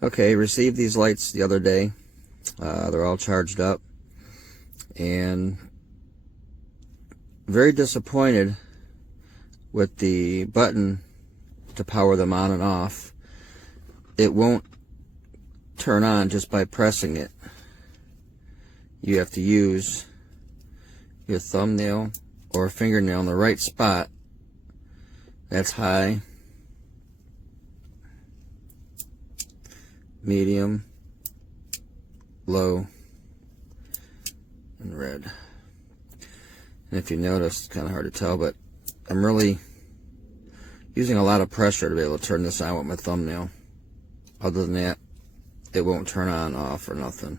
Okay, received these lights the other day. They're all charged up, and very disappointed with the button to power them on and off. It won't turn on just by pressing it. You have to use your thumbnail or fingernail in the right spot. That's high, medium, low, and red. And if you notice, it's kind of hard to tell, but I'm really using a lot of pressure to be able to turn this on with my thumbnail. Other than that, it won't turn on, off, or nothing.